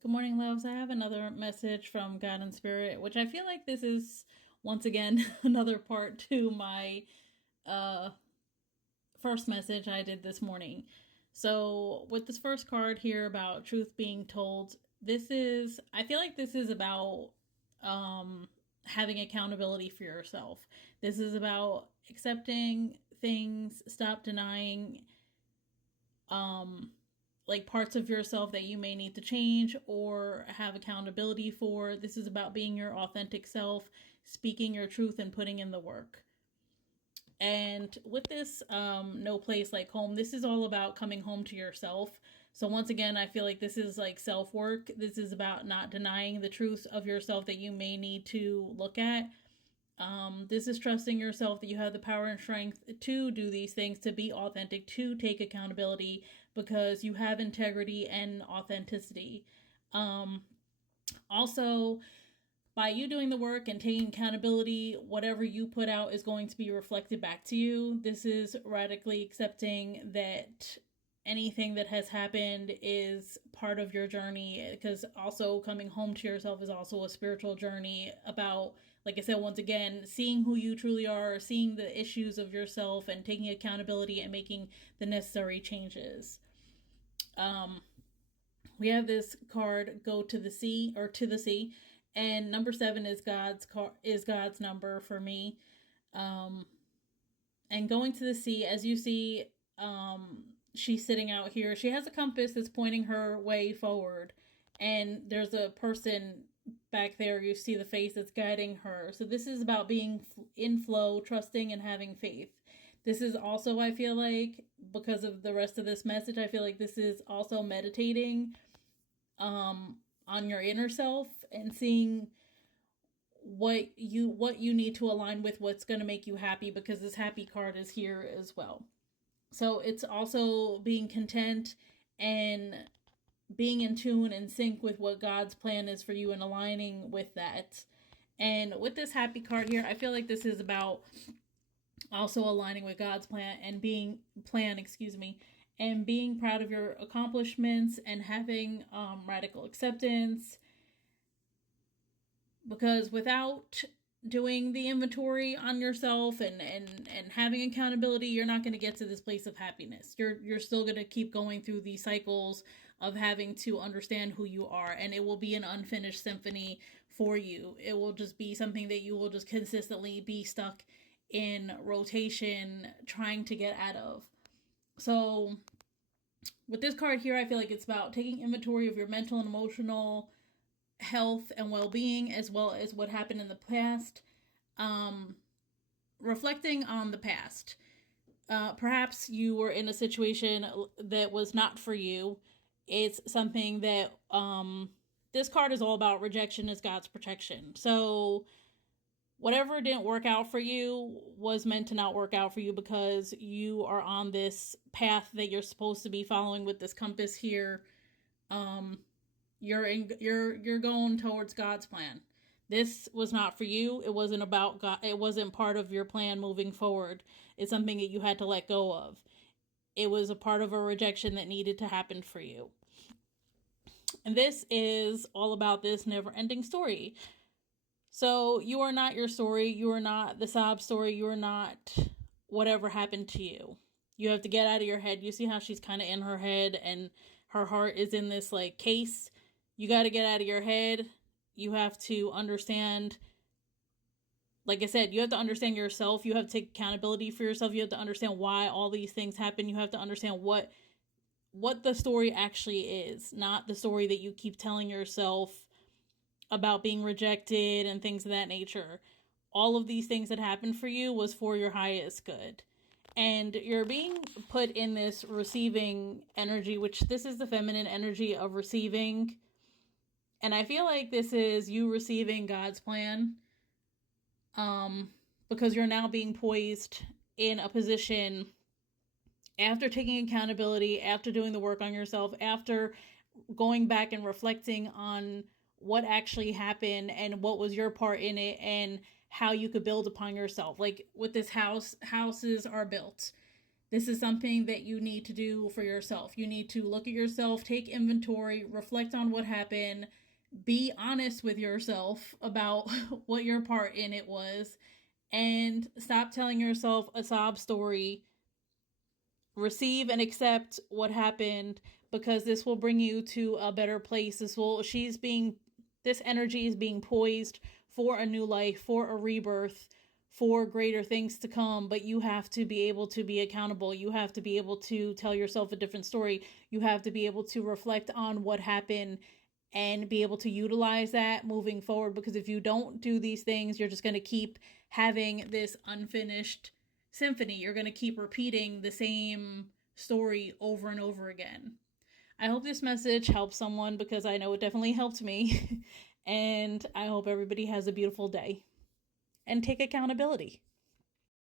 Good morning, loves. I have another message from God and Spirit, which I feel like this is once again another part to my uh first message I did this morning. So, with this first card here about truth being told, I feel like this is about um having accountability for yourself. This is about accepting things, stop denying um like parts of yourself that you may need to change or have accountability for. This is about being your authentic self, speaking your truth, and putting in the work. And with this no place like home, this is all about coming home to yourself. So once again, I feel like this is like self-work. This is about not denying the truth of yourself that you may need to look at. This is trusting yourself that you have the power and strength to do these things, to be authentic, to take accountability, because you have integrity and authenticity. Um, Also, by you doing the work and taking accountability, whatever you put out is going to be reflected back to you. This is radically accepting that anything that has happened is part of your journey, because also coming home to yourself is also a spiritual journey about, like I said, once again, seeing who you truly are, seeing the issues of yourself, and taking accountability and making the necessary changes. Um, we have this card, go to the sea, or to the sea, and number 7 is God's number for me. Um, and going to the sea, as you see, she's sitting out here. She has a compass that's pointing her way forward, and there's a person back there. You see the face that's guiding her. So this is about being in flow, trusting, and having faith. This is also, I feel like, because of the rest of this message, I feel like this is also meditating on your inner self and seeing what you need to align with, what's going to make you happy, because this happy card is here as well. So it's also being content and being in tune and sync with what God's plan is for you and aligning with that. And with this happy card here, I feel like this is about also aligning with God's plan, and being proud of your accomplishments and having radical acceptance, because without doing the inventory on yourself and having accountability, you're not going to get to this place of happiness. You're still going to keep going through these cycles of having to understand who you are, and it will be an unfinished symphony for you. It will just be something that you will just consistently be stuck in rotation trying to get out of. So with this card here, I feel like it's about taking inventory of your mental and emotional health and well-being, as well as what happened in the past. um Reflecting on the past. Perhaps you were in a situation that was not for you. It's something that this card is all about. Rejection is God's protection. So whatever didn't work out for you was meant to not work out for you, because you are on this path that you're supposed to be following with this compass here. um you're going towards God's plan. This was not for you. It wasn't about God. It wasn't part of your plan moving forward. It's something that you had to let go of. It was a part of a rejection that needed to happen for you. And this is all about this never-ending story. So you are not your story. You are not the sob story. You are not whatever happened to you. You have to get out of your head. You see how she's kind of in her head and her heart is in this like case. You got to get out of your head. You have to understand, like I said, you have to understand yourself. You have to take accountability for yourself. You have to understand why all these things happen. You have to understand what the story actually is, not the story that you keep telling yourself about being rejected and things of that nature. All of these things that happened for you was for your highest good. And you're being put in this receiving energy, which this is the feminine energy of receiving. And I feel like this is you receiving God's plan. Because you're now being poised in a position after taking accountability, after doing the work on yourself, after going back and reflecting on what actually happened and what was your part in it and how you could build upon yourself. Like with this house, houses are built. This is something that you need to do for yourself. You need to look at yourself, take inventory, reflect on what happened, be honest with yourself about what your part in it was, and stop telling yourself a sob story. Receive and accept what happened, because this will bring you to a better place. This energy is being poised for a new life, for a rebirth, for greater things to come. But you have to be able to be accountable. You have to be able to tell yourself a different story. You have to be able to reflect on what happened and be able to utilize that moving forward. Because if you don't do these things, you're just going to keep having this unfinished symphony. You're going to keep repeating the same story over and over again. I hope this message helps someone, because I know it definitely helped me. And I hope everybody has a beautiful day and take accountability.